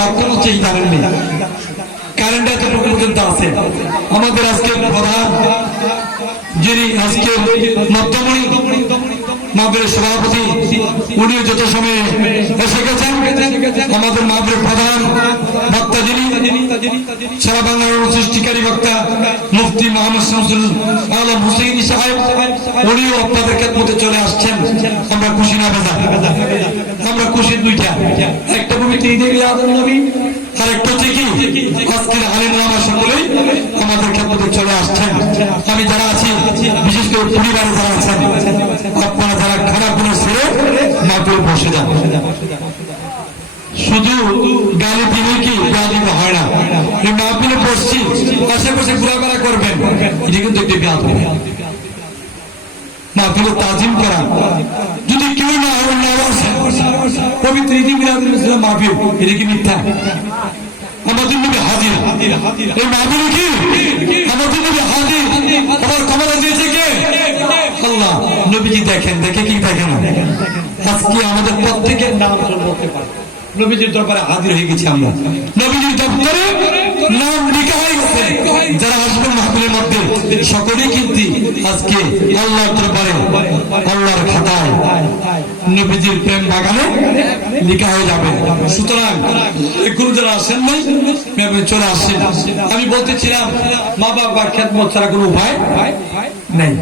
মাধ্যম হচ্ছে এই জানেননি, কারেন্ট এতটুকু পর্যন্ত আছে। আমাদের আজকে প্রধান যিনি আজকে মধ্যমণি মাহফিলের সভাপতি, উনিও যত সময়ে এসে গেছেন। আমাদের মাহফিলের প্রধান বক্তা যিনি সারা বাংলার সৃষ্টিকারী বক্তা মুফতি মোহাম্মদ শামসুল আলম হুসেইনি সাহেব, উনিও আপনাদের খেদমতে চলে আসছেন। আমরা খুশি না বেজা? আমরা খুশি দুইটা, একটা পবিত্র ঈদে মিলাদুন নবী, আর একটা হচ্ছে কি আজকের আলেম ওলামা সকলেই আমাদের খেদমতে চলে আসছেন। আমি যারা আছি, বিশেষ করে পরিবারে যারা আছেন, আপনারা যারা খারাপ গুলো ছেড়ে মাহফিল বসে যান। শুধু গালি দিলে কি গালি হয় না, এই মাহফিলে বসছি আশেপাশে ঘোরাফেরা করবেন, এটা কিন্তু একটি ব্যাধ। মাহফিলে তাজিম করা, যদি কেউ না পবিত্র ঈদ মিলাদুল ইসলাম মাহফিল, এটা কি মিথ্যা? আমাদের নবী হাজির, এই মাহফিল কি আমাদের নবী হাজির। আবার ক্ষমতা দিয়েছে কে? আল্লাহ। নবীজি দেখেন, দেখে কি দেখেন? আজকে আমাদের প্রত্যেকের নাম বলতে পারে, নবীজির দরবারে হাজির হয়ে গেছি আমরা, নবীজির দপ্তরে নাম লিখা হয়ে গেছে। যারা আসবেন মাহফিলের মধ্যে সকলেই কিন্তু আজকে আল্লাহর দরবারে, আল্লাহর খাতায়, নবীজির প্রেম বাগানে লিখা হয়ে যাবে। সুতরাং এগুলো যারা আসেন নাই চলে আসেন। আমি বলতেছিলাম মা বাবার খেদমত ছাড়া কোনো উপায় নাই।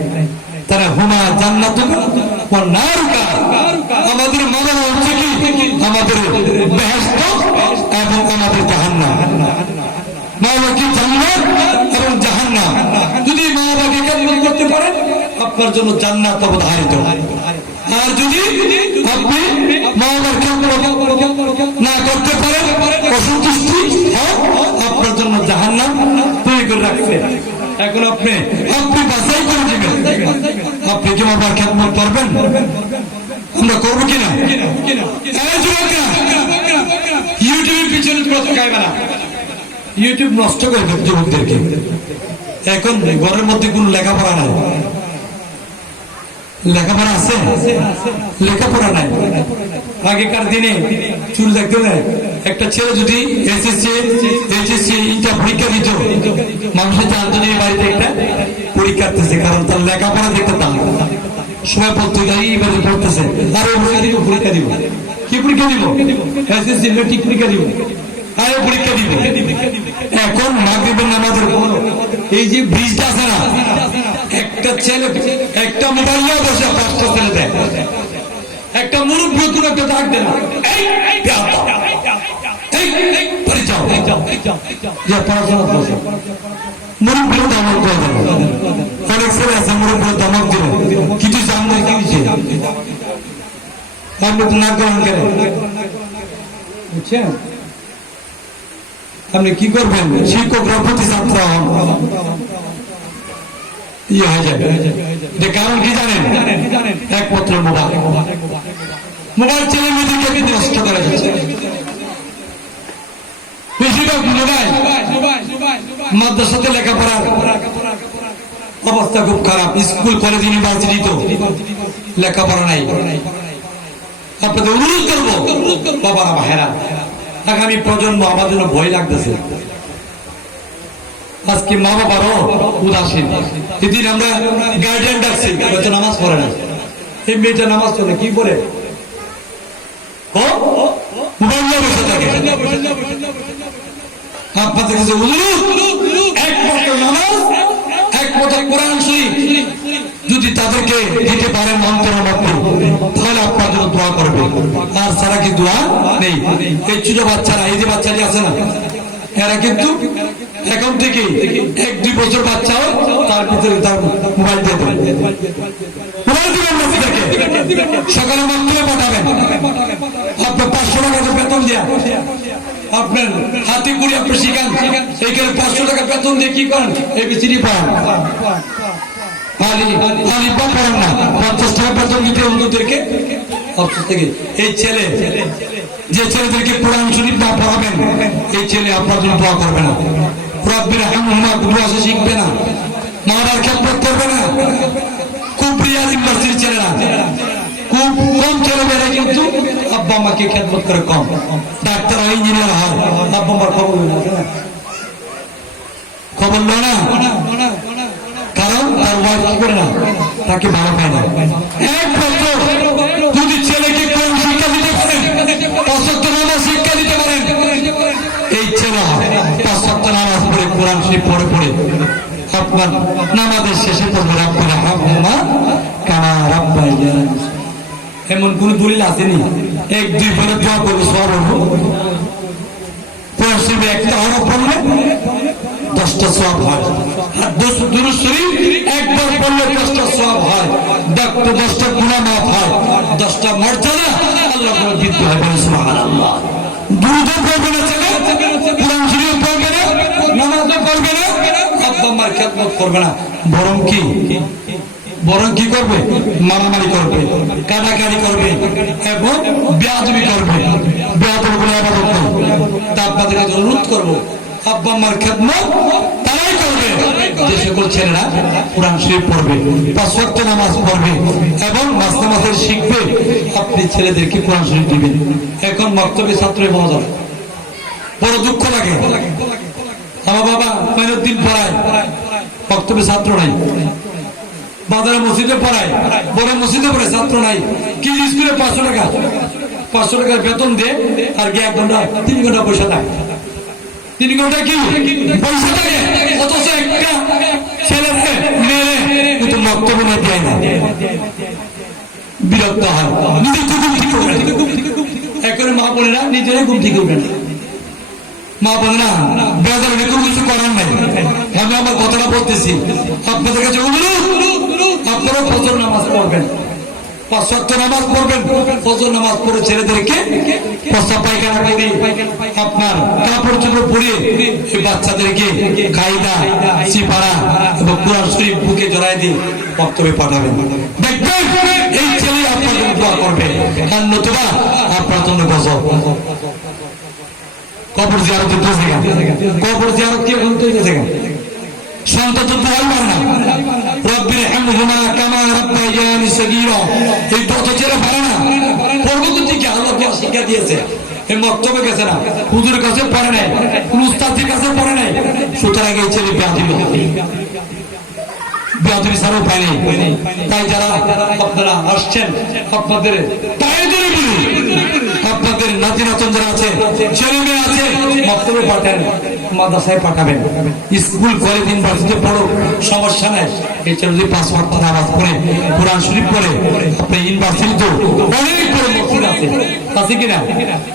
তারা হুমা জান্নাত নারুকা, আমাদের মা বাবা হচ্ছে কি আমাদের বেহেশত এবং আমাদের জাহান্নাম। মা বাবা কি জান্নাত এবং জাহান্নাম। যদি মা বাবাকে খেদমত করতে পারেন আপনার জন্য জান্নাত অবধারিত, আর যদি আপনি মা বাবার খেদমত না করতে পারেন অসন্তুষ্টি আপনার জন্য জাহান্নাম তৈরি করে রাখছে। এখন আপনি বাছাই করে দিবেন, আপনি কি বাবার খেদমত করবেন? আমরা করবো কিনা? ইউটিউবের পিছনে খাইবে না, ইউটিউব নষ্ট করে দেবে যুবকদেরকে। এখন ঘরের মধ্যে কোন লেখাপড়া নাই, লেখাপড়া আছে, লেখাপড়া নাই। আগেকার দিনে চুল দেখতে নেই, একটা ছেলে যদি এসএসসি ইন্টার পরীক্ষা দিত, মানুষের জানতো না বাড়িতে একটা পরীক্ষা দিতেছে, কারণ তার লেখাপড়া দেখতে দাম। সবাই বলতো এইবারে পড়তেছে, আরো পরীক্ষা দিব। কি পরীক্ষা দিব? এসএসসি মেট্রিক পরীক্ষা দিব, আরো পরীক্ষা দিব। এখন মাগরিবের নামাজের পর এই যে ব্রিজটা আছে না, একটা ছেলে একটা মোবাইল নিয়ে বসে 5টা ছেলে দেয়, একটা মুরব্বী কোন একটা ডাক দেয় না, পড়াশোনা করছে, মুরব্বী ধমক করে দেবে। অনেক ছেলে আছে মুরব্বী ধমক দেবে, কিছু জানবে কি হয়েছে, আপনি তো না গ্রহণ করেন, বুঝছেন? আপনি কি করবেন? শিক্ষকরা প্রতি ছাত্র ইয়ে হয়ে যাবে। কারণ কি জানেন? একমাত্র মোবাইল, মোবাইল ছেলে মেয়েদেরকে নষ্ট করা যাচ্ছে। বেশিরভাগ মোবাইল, মাদ্রাসাতে লেখাপড়ার অবস্থা খুব খারাপ। স্কুল কলেজ ইউনিভার্সিটি তো লেখাপড়া নাই। আপনাদের অনুরোধ করবো বাবারা ভাইরা, আগামী প্রজন্ম আমাদের ভয় লাগতেছে। আজকে মা বাবারও উদাসীন। সেদিন আমরা গার্ডিয়ান ডাকছি, হয়তো নামাজ পড়ে না, এই মেয়েটা নামাজ পড়ে কি বলে বসে থাকে। আপনাদের কাছে অনুরোধ, একমাত্র নামাজ, একমাত্র কোরআন শরীফ যদি তাদেরকে দিতে পারেন অন্তরের মধ্যে, তাহলে আপনার জন্য দোয়া করবে। আর ছাড়া কি দোয়া নেই। এই ছোট বাচ্চারা, এই যে বাচ্চাটি আছে না, এরা কিন্তু এখন থেকে 1-2 বছর বাচ্চাও তার ভিতরে তার মোবাইল দিয়ে দেবে, মোবাইল দিবেন বাচ্চাদেরকে, সকালে মন্দিরে পাঠাবেন। আপনার 500 টাকা বেতন দেয়া, আপনার হাতে করে আপনি শিখান, এইখানে 500 টাকা বেতন দিয়ে কি করেন? ABCD পড়ান, আলিফ পড়ান না, 50 টাকা বেতন দিতে অন্যদেরকে অফিস থেকে। এই ছেলে, যে ছেলেদেরকে কোরআন শরীফ না পড়াবেন, এই ছেলে আপনার জন্য দোয়া করবে না, রব্বির হামহুমা দোয়া শিখবে না, মা বাবার খেদমত করবে না। খুব রিয়াজ ইউনিভার্সিটির ছেলেরা, খুব খুব কম ছেলেমেয়েরা কিন্তু আব্বা আমাকে খেদমত করে কম। ডাক্তার ইঞ্জিনিয়ার হয়, আব্বা আমার খবর খবর নেয় না, কারণ তার ওয়াইফ কি করে না, তাকে ভালো পায় না। একমাত্র যদি ছেলেকে কোন শিক্ষা দিতে পারেন, 5 ওয়াক্ত নামাজ শিক্ষা দিতে পারেন, এই ছেলে 5 ওয়াক্ত নামাজ পড়ে কোরআন শরীফ পড়ে পড়ে আপনার নামাজের শেষে পড়বে রাব্বিনা হাবহুমা কামা রাব্বায়ানি। এমন কোন দলিল আসেনি 1-2 পরে দোয়া করবে সওয়াব হবে। কোরআন শরীফে একটা হরফ পড়লে 10টা সওয়াব হয়, আর দুরূদ শরীফ একবার পড়লে 10টা সওয়াব হয়, 10টা গুনাহ মাফ হয়, 10টা মর্যাদা আল্লাহর বৃদ্ধি হয়। সুবহানাল্লাহ। দুরূদ পড়বে না ছেলে, কোরআন শরীফ পড়বে না, নামাজও পড়বে না, আব্বা আম্মার খেদমত করবে না, বরং কি করবে, মারামারি করবে, কাটাকাটি করবে এবং বেয়াদবি করবে। বেয়াদবি করে ইবাদত করবে। তা আপনাদের কাছে অনুরোধ করবো, আব্বা আম্মার খেদমত তারাই করবে যে সকল ছেলেরা কোরআন শরীফ পড়বে, 5 ওয়াক্ত নামাজ পড়বে এবং মাঝে মাঝে শিখবে। আপনি ছেলেদেরকে কোরআন শরীফ দিবেন। এখন মক্তবে ছাত্রের পাওয়া যাবে, বড় দুঃখ লাগে। আমার বাবা কয়েকদিন পড়ায়, মক্তবে ছাত্র নাই, বাজারে মসজিদে পড়ায়, বড় মসজিদে পড়ে ছাত্র নাই। কি স্কুলে 500 টাকার বেতন দে, আর কি 1 ঘন্টা 3 ঘন্টা পয়সা থাকে, 3 ঘন্টা কি পয়সা থাকে, অথচ একটা ছেলে মেয়ে কিন্তু মক্তবে না দেয় না। বিরক্ত হয়, নিজের ঘুম ঠিক করবে না। এখন মা বোনেরা নিজেরাই ঘুম ঠিক করবে না। মা বোনেরা বেজার কোনো কিছু করার নাই। আমি আমার কথাটা বলতেছি, আপনাদের কাছে অনুরোধ, আপনারা ফজর নামাজ পড়বেন, 5 ওয়াক্ত নামাজ পড়বেন। ফজর নামাজ পড়ে ছেলেদেরকে প্রস্তাব পায়খানা করে আপনার কাপড় চোপড় পরিয়ে এই বাচ্চাদেরকে কায়দা, সিপারা এবং কোরআন শরীফ বুকে জড়াই দিয়ে বক্তব্যে পাঠাবেন। দেখবেন এই ছেলে আপনার জন্য দোয়া করবে, আর নতুবা আপনার জন্য গজব। কবর জিয়ারত হইতেছে, কবর জিয়ারত কি এখন হইতেছে? সন্তান তো দোয়াই পারে না, রব্বির হামহুমা কামা রাব্বায়ানি সগীরা, এই দোয়া তো ছেলে পারে না। পড়বো তো ঠিক, আল্লাহ শিক্ষা দিয়েছে। এই মক্তবে গেছে না, হুজুরের কাছে পড়ে নাই, কোন উস্তাদের কাছে পড়ে নাই, সুতরাং এই ছেলে বেয়াদবি ছাড়াও পায় নাই। তাই যারা আপনারা আসছেন, আপনাদের তাই ধরে বলি, আপনাদের নাতি নাতন যারা আছে, ছেলে মেয়ে আছে, মক্তবে পাঠান, মাদ্রাসায় পাঠাবেন, স্কুল কলেজ ইউনিভার্সিটি পড়ো, সমস্যা নাই। এই ছেলে 5 ওয়াক্ত নামাজ পড়ে কোরআন শরীফ পড়ে, আপনি ইউনিভার্সিটিতে অনেক বড় মসজিদ আছে কিনা,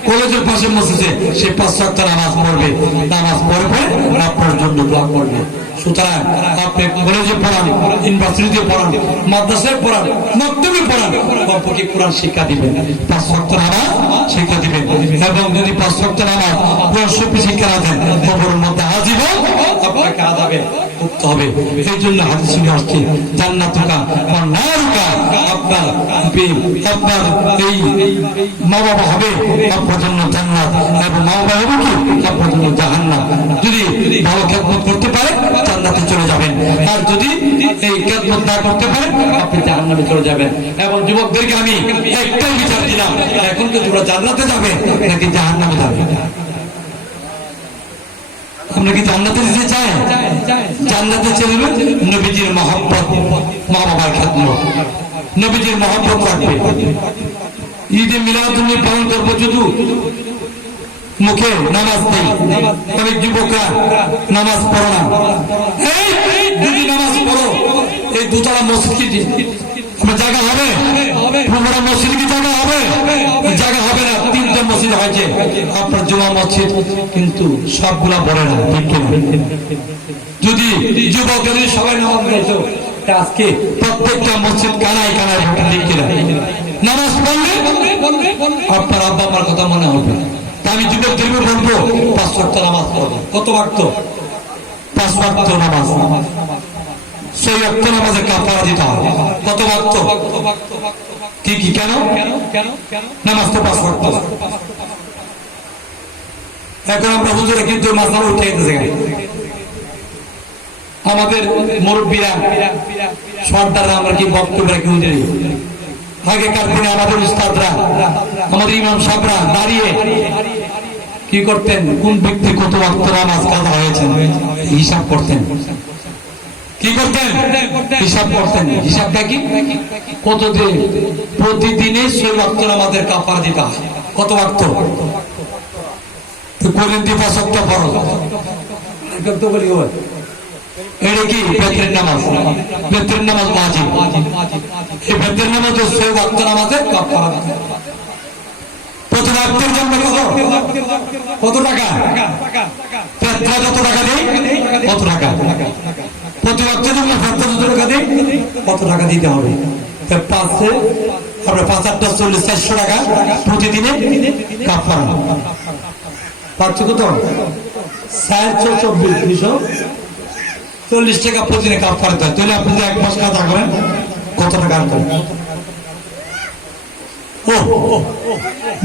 কলেজের পাশে মসজিদে সে 5 ওয়াক্ত নামাজ পড়বে, নামাজ পড়ে আপনার জন্য দোয়া করবে। সুতরাং আপনি কলেজে পড়ান, ইউনিভার্সিটিতে পড়ান, মাদ্রাসায় পড়ান, মক্তবে পড়ান, কমপক্ষে কোরআন শিক্ষা দিবেন, 5 ওয়াক্ত নামাজ শিক্ষা দিবেন। এবং যদি 5 ওয়াক্ত নামাজ কোরআন শরীফ শিক্ষা না দেন, কবরের মধ্যে আজীবন আপনাকে আযাবে ভুগতে হবে। এই জন্য হাদিসে আসছে, জান্নাতুকা ওয়া নারুকা, আপনার এই মা বাবা হবে আপনার জন্য জান্নাত, এবং মা বাবা হবে কি আপনার জন্য জাহান্নাম। যদি ভালো খেদমত করতে পারে জান্নাতে চলে যাবেন, আর যদি এই খেদমত না করতে পারেন আপনি জাহান্নামে চলে যাবেন। এবং যুবকদেরকে আমি একটাই বিচার দিলাম, এখন কি তোমরা জান্নাতে যাবে নাকি জাহান্নামে যাবে? আমরা কি জান্নাতে যেতে চাই? জান্নাতে চলে নবীজির মহব্বত, মা বাবার খেদমত, নবীজির মহব্বত রাখবে। ঈদে মিলাদুন্নবী পালন করবো, শুধু মুখে নামাজ নেই, অনেক যুবকরা নামাজ পড়ো না। এই যদি নামাজ পড়ো, এই 2তলা মসজিদ আমার জায়গা হবে? পুরো মসজিদ কি জায়গা হবে? জায়গা হবে না। 3টা মসজিদ হয়েছে আপনার জুমা মসজিদ, কিন্তু সবগুলা পড়ে না, ঠিক কিনা? যদি যুবকরা সবাই নামাজ পড়তো, আজকে প্রত্যেকটা মসজিদ কানায় কানায় ভোট, ঠিক কিনা? নামাজ পড়লে আপনার আব্বা আমার কথা মনে হবে। আমি যুবকদেরকে বলবো 5 ওয়াক্ত নামাজ পড়বো। কত ওয়াক্ত? 5 ওয়াক্ত নামাজ। 6 ওয়াক্ত নামাজে কাফারা দিতে হবে। কত ওয়াক্ত? কি কেন? নামাজ তো 5 ওয়াক্ত। এখন আমরা হুজুরে কিন্তু মাসালা উঠে গেছে, আমাদের মুরব্বীরা সর্দাররা আমরা কি বক্তব্য রাখি হুজুরে, আগেকার দিনে আমাদের উস্তাদরা, আমাদের ইমাম সাহেবরা দাঁড়িয়ে কি করতেন, কোন ব্যক্তি কত ওয়াক্ত নামাজ কাজা হয়েছে হিসাব করতেন। কি করতেন? হিসাব করতেন। হিসাবটা কি? কত দিন প্রতিদিনে 6 ওয়াক্ত নামাজের কাফারা দিতে হয়। কত ওয়াক্ত? করেন দি 5 ওয়াক্ত ফরজ। কত বলি হয়? এটা কি বেতরের নামাজ? বেতরের নামাজ ওয়াজিব। এই বেতরের নামাজ 6 ওয়াক্ত নামাজের কাফারা দিতে হয়। প্রতি ওয়াক্তের জন্য কত টাকা? ফেতরা যত টাকা দেয় কত টাকা? প্রতি ওয়াক্তের জন্য ফেতরা যত টাকা দেয় কত টাকা দিতে হবে? 5-8-40 টাকা প্রতিদিনে কাফারা। পাচ্ছ কত? 424 টাকা প্রতিদিনে কাফারা দেয়। তাহলে আপনি 1 মাস কাজা করেন কত টাকা আনবেন?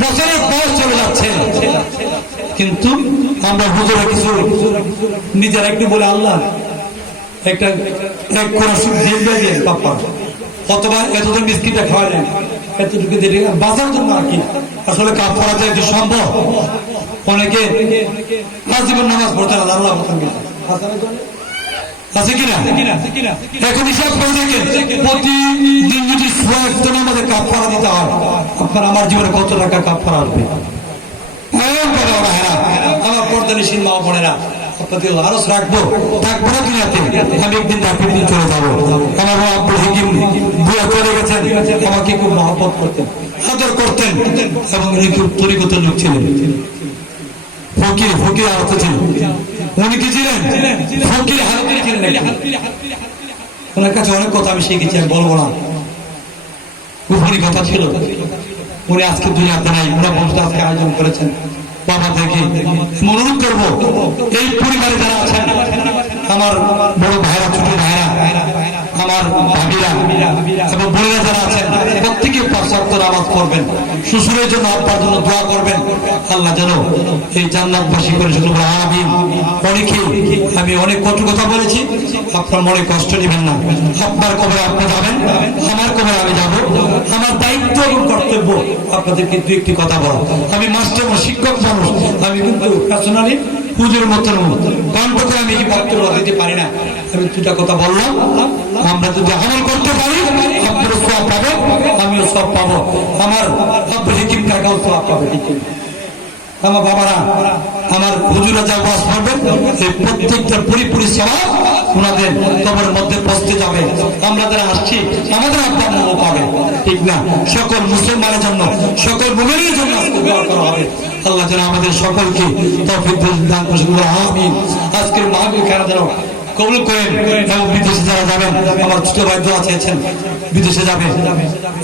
বছরের পর চলে যাচ্ছে, কিন্তু আমরা হুজুরা কিছু নিজেরা একটু বলে আল্লাহ একটা দিয়ে পাপ্পা অথবা এতদিন বিস্কিটটা খাওয়ালেন এতটুকু দিয়ে বাঁচার জন্য আর কি। আসলে কাজ করা যায় একটু সম্ভব। অনেকে আজীবন নামাজ পড়তে না, আল্লাহ আছে কিনা? এখন হিসাব করে দেখেন, প্রতিদিন যদি 6 ওয়াক্ত নামাজের কাফারা দিতে হয়, আপনার আমার জীবনে কত টাকা কাফারা আসবে? আমার পর্দানিসীন মা বোনেরা, আপনাদের আরো রাখবো, থাকবো না দুনিয়াতে। আমি একদিন রাখবেন দিন চলে যাবো। আমার আব্দুল হাকিম দুয়া চলে গেছেন, আমাকে খুব মহব্বত করতেন, আদর করতেন, এবং উনি খুব তরিকত লোক ছিলেন। ফকির ফকির আহত ছিলেন। উনি কি ছিলেন? ফকির হালতে ছিলেন। ওনার কাছে অনেক কথা আমি শিখেছি, আমি বলবো না, উপরি কথা ছিল। উনি আজকে দুনিয়াতে নাই, ওরা বলতে আজকে আয়োজন করেছেন। বাবা থেকে অনুরোধ করবো, এই পরিবারে যারা আছেন, আমার বড় ভাইরা, ছোট ভাইরা, আমার ভাবিরা এবং বোনেরা যারা আছেন, প্রত্যেকে 5 ওয়াক্ত নামাজ পড়বেন। শ্বশুরের জন্য, আব্বার জন্য দোয়া করবেন, আল্লাহ যেন এই জান্নাতবাসী করে শুধু আমিন। অনেকে আমি অনেক কটু কথা বলেছি, আপনার মনে কষ্ট নেবেন না। আপনার কবরে আপনি যাবেন, আমার কবরে আমি যাব। আমার দায়িত্ব এবং কর্তব্য আপনাদেরকে 2-1টি কথা বলা। আমি মাস্টার ও শিক্ষক মানুষ, আমি কিন্তু পার্সোনালি পুজোর মতন কণ্ঠ করে আমি বক্তব্য দিতে পারি না। আমি 2টা কথা বললাম, আমরা যদি আমল করতে পারি আপনারও সওয়াব পাবো, আমিও সওয়াব পাবো, আমার আব্দুল হাকিম কাকাও সওয়াব পাবে। আমার বাবারা, আমার হুজুরা যা ওয়াজ করবেন, এই প্রত্যেকটা পরিপূর্ণ সওয়াব ওনাদের কবরের মধ্যে পৌঁছতে যাবে। আমরা যারা আসছি আমাদের আব্বা আম্মাও পাবে, ঠিক না? সকল মুসলমানের জন্য, সকল মুমিনের জন্য আজকে দোয়া করা হবে। আল্লাহ যেন আমাদের সকলকে তৌফিক দান করুন, আমিন। আজকের মাহফিল খানা যেন কবুল করেন, এবং বিদেশে যারা যাবেন, আমার ছোট ভাই দোয়া চেয়েছেন, বিদেশে যাবে,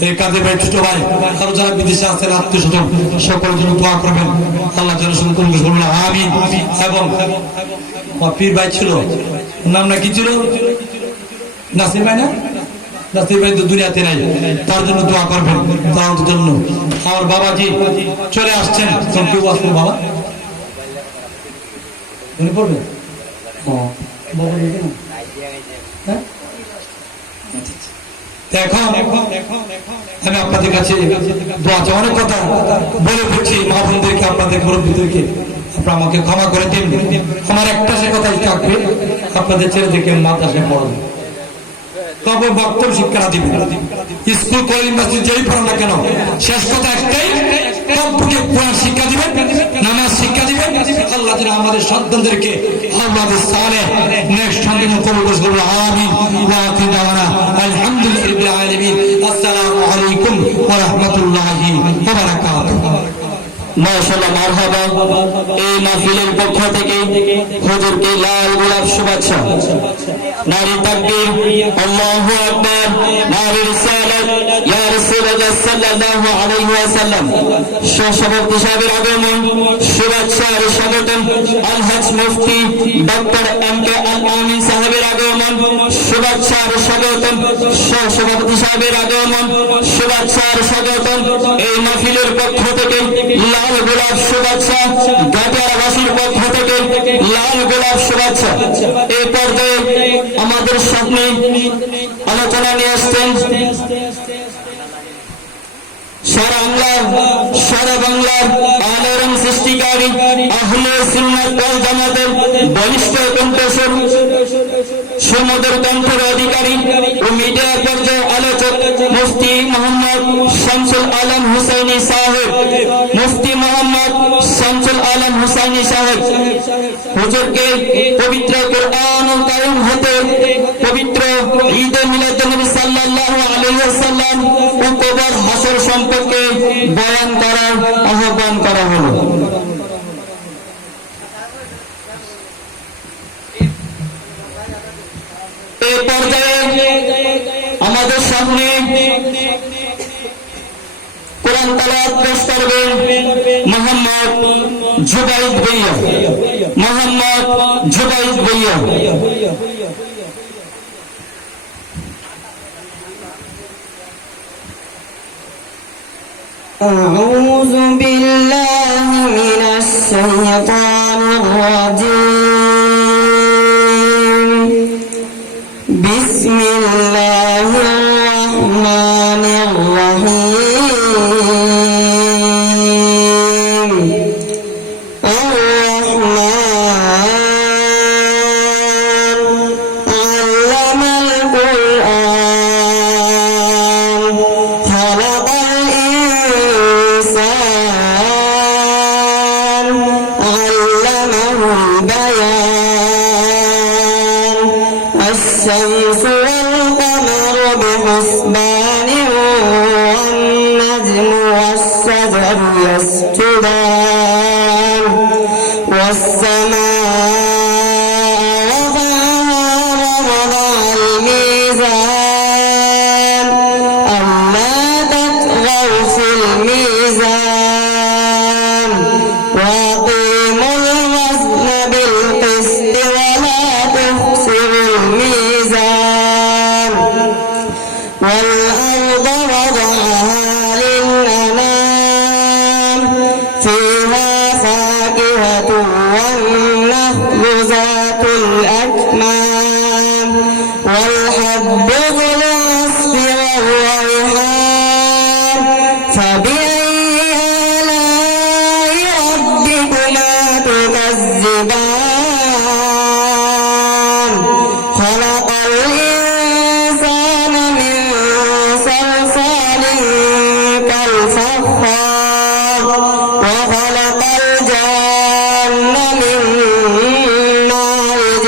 এই কাদের ভাই, ছোট ভাই, আরো যারা বিদেশে আছেন আত্মীয় স্বজন, সকলের জন্য দোয়া করবেন। আল্লাহ যেন শুরু করুন, আমিন। এবং পীর ভাই ছিল, নাম না কি ছিল? নাসির ভাই না? নাসির ভাই তো দুনিয়াতে নাই, তার জন্য দোয়া করবেন, তার জন্য। আমার বাবাজি চলে আসছেন, কেউ আসবেন বাবা মনে পড়বে? এখন আমি আপনাদের কাছে অনেক কথা বলে ফেলছি, মা বোনদেরকে, আপনাদের মুরব্বীদেরকে, আপনারা আমাকে ক্ষমা করে দিন। আমার একটা সে কথাই থাকবে, আপনাদের ছেলেদেরকে মাদ্রাসায় পড়াবে, তবে বক্তব্য শিক্ষা দিবেন। স্কুল, কলেজ, মসজিদ যেই পড়ান না কেন, শেষ কথা একটাই, কমপক্ষে কোরআন শিক্ষা দিবেন, নামাজ শিক্ষা দিবেন। আল্লাহ যেন আমাদের সন্তানদেরকে আল্লাহর সালেহ নেক্সট সন্তান কবুল করুন, আমিন। ওয়া আখিরু দাওয়ানা আলহামদুলিল্লাহি রাব্বিল আলামিন। আসসালামু আলাইকুম ওয়া রাহমাতুল্লাহি ওয়া বারাকাতুহু। মাশাআল্লাহ, মারহাবা। এই মাহফিলের পক্ষ থেকে হুজুরকে লাল গোলাপ শুভেচ্ছা। নারী তাকবীর, আল্লাহু আকবার, নারী রিসালাত, ইয়া রাসূলুল্লাহ সাল্লাল্লাহু আলাইহি ওয়াসাল্লাম। সভাপতি সাহেবের আগমন, শুভেচ্ছা আর স্বাগতম। আলহাজ মুফতি ডক্টর এম.কে. আল-আমিন সাহেবের আগমন, শুভেচ্ছা আর স্বাগতম। সভাপতি সাহেবের আগমন, শুভেচ্ছা আর স্বাগতম। এই মাহফিলের পক্ষ থেকে লাল গোলাপ শুভেচ্ছা, গাটিয়ারবাসীর পক্ষ থেকে লাল গোলাপ শুভেচ্ছা। এই পর্যায়ে আমাদের সামনে আলোচনা নিয়ে আসছেন সারা বাংলার আলোড়ন সৃষ্টিকারী আহলে সুন্নাত ওয়াল জামাতের বলিষ্ঠ কণ্ঠস্বর, সমুদর কণ্ঠের অধিকারী ও মিডিয়া পর্যায়ে আলোচক মুফতি মোহাম্মদ শামসুল আলম হুসাইনি সাহেব, মুফতি মোহাম্মদ শামসুল আলম হুসাইনি সাহেব হুজুরকে পবিত্র কুরআনুল কারীম হতে পবিত্র ঈদে মিলাদুন্নবী সাল্লাল্লাহু আলাইহি ওয়াসাল্লাম ও কবর হাসর সম্পর্কে বয়ান করার আহ্বান করা হলো। এই পর্যায়ে আমাদের সামনে কোরআন তেলাওয়াত পেশ করবেন মোহাম্মদ জুবাইদ ভাইয়া। أعوذ بالله من الشيطان الرجيم. بسم الله الرحمن الرحيم. الرحمن علم القرآن خلق الإنسان علمه البيان. الشمس والقمر بحسبان والنجم والشجر يسجدان والسماء رفعها ووضع الميزان ألا تطغوا في الميزان وأقيموا الوزن بالقسط ولا تخسروا الميزان. والأرض وضعها للأنام فيها فاكهة والنخل ذات الأكمام والحب ذو العصف والريحان. فبأي آلاء ربكما تكذبان. خلق الإنسان من صلصال كالفخار وخلق الجان من مارج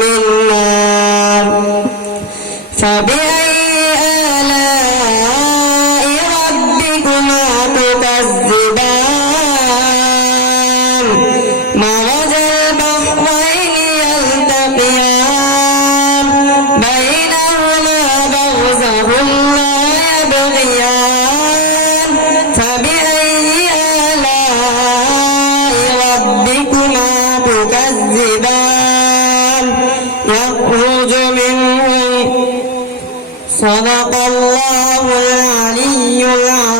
من نار. فبأي آلاء ربكما تكذبان. مرج البحرين يلتقيان بينهما برزخ لا يبغيان. فبأي آلاء ربكما تكذبان. يخرج منهم صدق الله العلي العظيم.